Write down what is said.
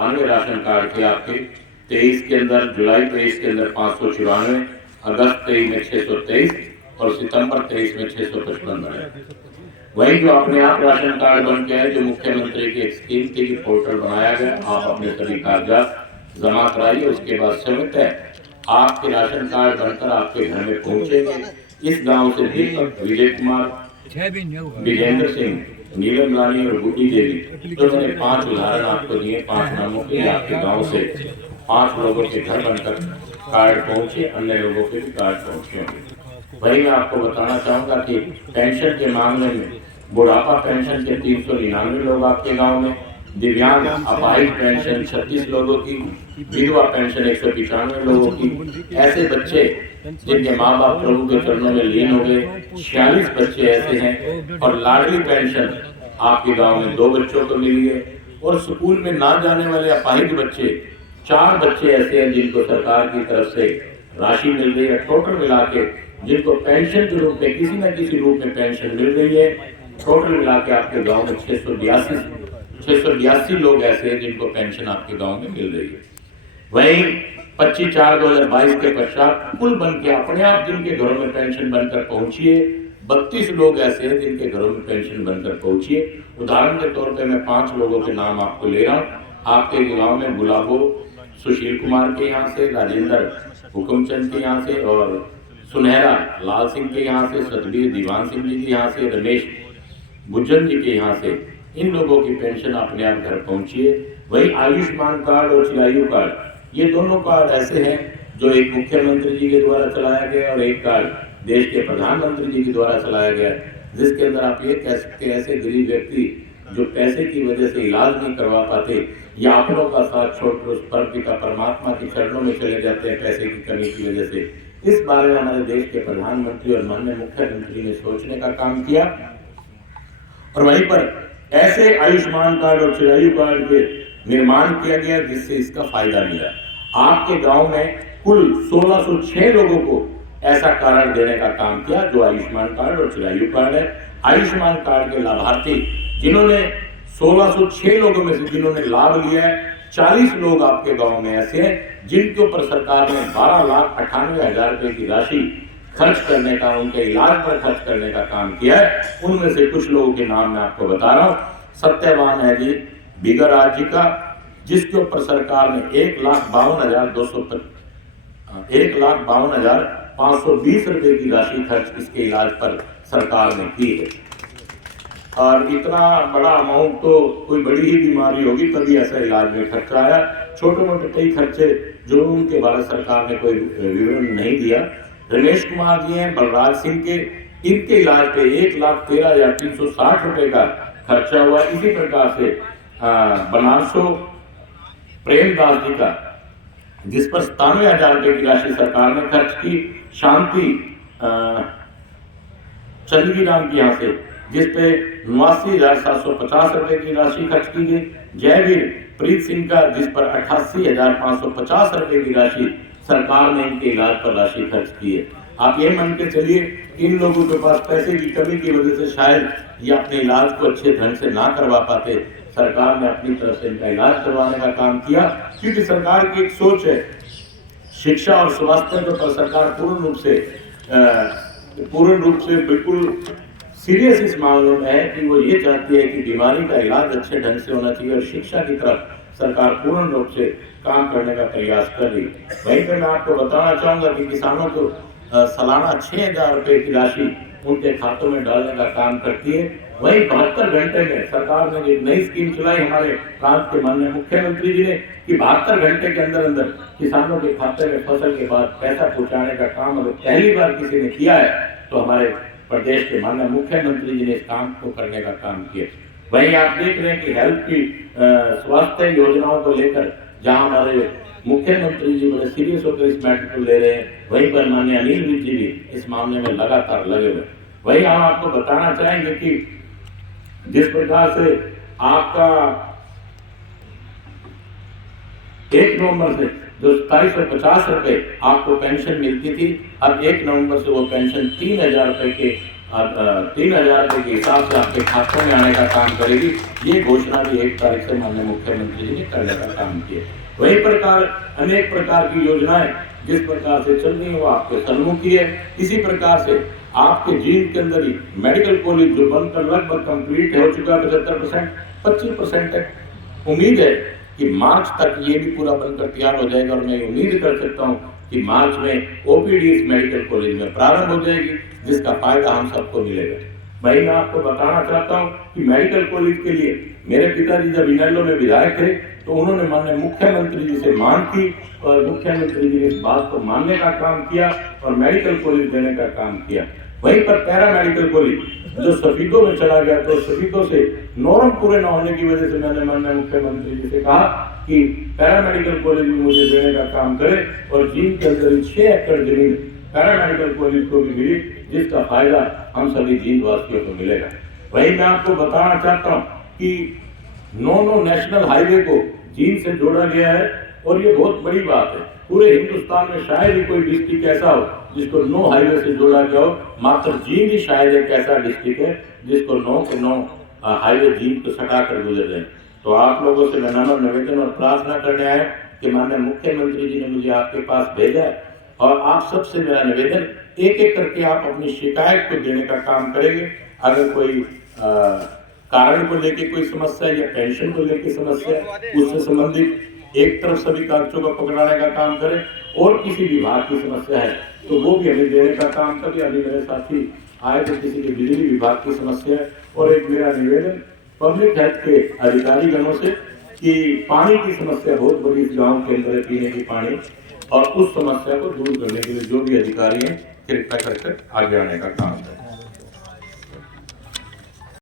92 ration card थे आपके 23 के अंदर, जुलाई 23 के अंदर 594, अगस्त 23 में 623 और सितंबर 23 में 655 बने। वही जो अपने आप राशन कार्ड बन के है, जो मुख्यमंत्री की एक स्कीम थी कि पोर्टल बनाया गया, आप अपने सभी कागजात जमा कराइए, उसके बाद समय तय आपके राशन कार्ड बनकर आपके घर में पहुंचेंगे। इस गांव से दीपक, विजय कुमार, विजेंद्र सिंह, नीलम रानी और बूटी देवी, तो मैंने 5 उदाहरण आपको दिए, 5 नामों के। आपके गांव से 5 लोगों के घर बनकर कार्ड पहुंचे, अन्य लोगों के भी कार्ड पहुंचे। वही मैं आपको बताना चाहूंगा कि पेंशन के मामले में बुढ़ापा पेंशन के 399 लोग आपके गांव में, दिव्यांग अपाहिज पेंशन 36 लोगों की, विधवा पेंशन 195 लोगों की। ऐसे बच्चे जिनके माँ बाप प्रभु के चरणों में लीन हो गए 46 बच्चे ऐसे हैं। और लाडली पेंशन आपके गांव में 2 बच्चों को मिली है। और स्कूल में ना जाने वाले अपाहिज बच्चे 4 बच्चे ऐसे हैं जिनको सरकार की तरफ से राशि मिल रही है। टोटल मिला के जिनको पेंशन के रूप में किसी न किसी रूप में पेंशन मिल रही है, टोटल मिला के आपके गाँव में 682 लोग ऐसे हैं जिनको पेंशन आपके गाँव में मिल रही है। वहीं 25/4/2022 के पश्चात कुल बन के अपने आप जिनके घरों में पेंशन बनकर पहुंची है 32 लोग ऐसे हैं जिनके घरों में पेंशन बनकर पहुंची है। उदाहरण के तौर पे मैं 5 लोगों के नाम आपको ले रहा हूँ। आपके गांव में गुलाबो सुशील कुमार के यहाँ से, राजेंद्र हुकुमचंद के यहाँ से, और सुनहरा लाल सिंह के यहाँ से, सतबीर दीवान सिंह जी के यहाँ से, रमेश गुज्जन जी के यहाँ से, इन लोगों की पेंशन अपने आप घर पहुंची है। वही आयुष्मान कार्ड और चिरायु कार्ड, ये दोनों कार्ड ऐसे हैं जो एक मुख्यमंत्री जी के द्वारा चलाया गया और एक कार्ड देश के प्रधानमंत्री जी के द्वारा चलाया गया, जिसके अंदर आप ये कह सकते हैं ऐसे गरीब व्यक्ति जो पैसे की वजह से इलाज नहीं करवा पाते या अपनों का साथ छोड़कर उस परपिता परमात्मा के चरणों में चले जाते हैं पैसे की कमी की वजह से। इस बारे में हमारे देश के प्रधानमंत्री और माननीय मुख्यमंत्री ने सोचने का काम किया और वहीं पर ऐसे आयुष्मान कार्ड और चिरायु कार्ड के निर्माण किया गया जिससे इसका फायदा मिला। आपके गांव में कुल 1606 लोगों को ऐसा कार्ड देने का काम किया जो आयुष्मान कार्ड और चिरायु कार्ड है। आयुष्मान कार्ड के लाभार्थी जिन्होंने 1606 लोगों में से जिन्होंने लाभ लिया है, 40 लोग आपके गांव में ऐसे हैं जिनके ऊपर सरकार ने 12,98,000 रुपए की राशि खर्च करने का, उनके इलाज पर खर्च करने का काम किया है। उनमें से कुछ लोगों के नाम मैं आपको बता रहा हूँ। सत्यवान है जी बिगराज जी का, जिसके ऊपर सरकार ने 1,52,520 रुपए की राशि खर्च इसके इलाज पर सरकार ने की है। और इतना बड़ा अमाउंट तो कोई बड़ी ही बीमारी होगी तभी ऐसा इलाज में खर्चा आया। छोटे मोटे कई खर्चे जो उनके भारत सरकार ने कोई विवरण नहीं दिया। रमेश कुमार जी हैं बलराज सिंह के, इनके इलाज पे 1,13,360 रुपए का खर्चा हुआ। इसी प्रकार से बनारसो प्रेमदास जी का, जिस पर 97,000 रुपए की राशि सरकार ने खर्च की। शांति चंदगी राम की यहाँ से, जिस पे 89,750 रुपए की राशि खर्च की गई। जयवीर प्रीत सिंह का, जिस पर 88,550 रुपए की राशि सरकार ने इनके इलाज पर राशि खर्च की है। आप ये मान के चलिए इन लोगों के पास पैसे की कमी की वजह से शायद ये अपने इलाज को अच्छे ढंग से ना करवा पाते। सरकार ने अपनी तरफ से इनका इलाज करवाने का काम किया, क्योंकि सरकार की एक सोच है शिक्षा और स्वास्थ्य पर सरकार पूर्ण रूप से बिल्कुल सीरियस इस मामले में है कि वो ये चाहती है कि बीमारी का इलाज अच्छे ढंग से होना चाहिए और शिक्षा की तरफ सरकार पूर्ण रूप से काम करने का प्रयास कर रही है। वहीं पर मैं आपको बताना चाहूंगा कि किसानों को सालाना 6,000 रुपए की राशि उनके खातों में डालने का काम करती है। वहीं 72 घंटे में सरकार ने एक नई स्कीम चलाई हमारे प्रांत के माननीय मुख्यमंत्री जी ने कि 72 घंटे के अंदर अंदर किसानों के खाते में फसल के बाद पैसा पहुंचाने का काम अगर पहली बार किसी ने किया है तो हमारे प्रदेश के माननीय मुख्यमंत्री जी ने इस काम को करने का काम किया। वहीं आप देख रहे हैं कि हेल्थ की स्वास्थ्य योजनाओं को लेकर जहां हमारे मुख्यमंत्री जी बड़े सीरियस होकर इस मैटर को ले रहे हैं, वहीं पर माननीय अनिल विज जी भी इस मामले में लगातार लगे हुए। वहीं हम आपको बताना चाहेंगे कि जिस प्रकार से आपका 1 नवंबर से जो 2750 रुपए आपको पेंशन मिलती थी, अब 1 नवंबर से वो पेंशन 3,000 रुपए के 3,000 रुपये के हिसाब से आपके खातों में आने का काम करेगी। ये घोषणा भी 1 तारीख से माननीय मुख्यमंत्री जी ने करने का काम किया। वही प्रकार अनेक प्रकार की योजनाएं जिस प्रकार से चल रही है वो आपके सन्मुखी है। इसी प्रकार से आपके जींद के अंदर ही मेडिकल कॉलेज जो बनकर लगभग कंप्लीट हो चुका है 75%, 25% तक उम्मीद है कि मार्च तक ये भी पूरा बनकर तैयार हो जाएगा। और मैं उम्मीद कर सकता हूँ कि मार्च में ओपीडी इस मेडिकल कॉलेज में प्रारंभ हो जाएगी, जिसका फायदा हम सबको मिलेगा। भाई मैं आपको बताना चाहता हूँ कि मेडिकल कॉलेज के लिए मेरे पिताजी जब इनेलो में विधायक थे तो उन्होंने माननीय मुख्यमंत्री जी से मांग की और मुख्यमंत्री जी ने इस बात को मानने का काम किया और मेडिकल कॉलेज देने का काम किया। वहीं पर पैरा मेडिकल कॉलेज जो शहीदों में चला गया तो शहीदों से नॉर्म पूरे न होने की वजह से मैंने माननीय मुख्यमंत्री जी से कहा कि पैरा मेडिकल कॉलेज में मुझे देने का काम करे और जींद के अंदर 6 एकड़ जमीन पैरा मेडिकल कॉलेज को भी मिली, जिसका फायदा हम सभी जींद वासियों को मिलेगा। वही मैं आपको बताना चाहता हूँ कि 9 नेशनल हाईवे को जींद से जोड़ा गया है और ये बहुत बड़ी बात है। पूरे हिंदुस्तान में शायद ही कोई डिस्ट्रिक्ट ऐसा हो जिसको 9 हाईवे से जोड़ा गया हो, मात्र जींद ही शायद एक ऐसा डिस्ट्रिक्ट है जिसको 9 के 9 हाईवे जींद को सटा कर गुजर रहे हैं। तो आप लोगों से मैं नम्र निवेदन और प्रार्थना करने आए कि माननीय मुख्यमंत्री जी ने मुझे आपके पास भेजा है और आप सबसे मेरा निवेदन एक एक करके आप अपनी शिकायत को देने का काम करेंगे। अगर कोई कारण को लेके कोई समस्या या पेंशन को लेके समस्या उससे संबंधित एक तरफ सभी कागजों को पकड़ाने का काम करें और किसी विभाग की समस्या है तो वो भी हमें देने का काम करें। अभी मेरे साथी आए तो किसी के बिजली विभाग की समस्या है और एक मेरा निवेदन पब्लिक हेल्थ के अधिकारी गणों से कि पानी की समस्या बहुत बड़ी इस गाँव के अंदर है, पीने की पानी, और उस समस्या को दूर करने के लिए जो भी अधिकारी हैं कृपया करके आगे आने का काम करें।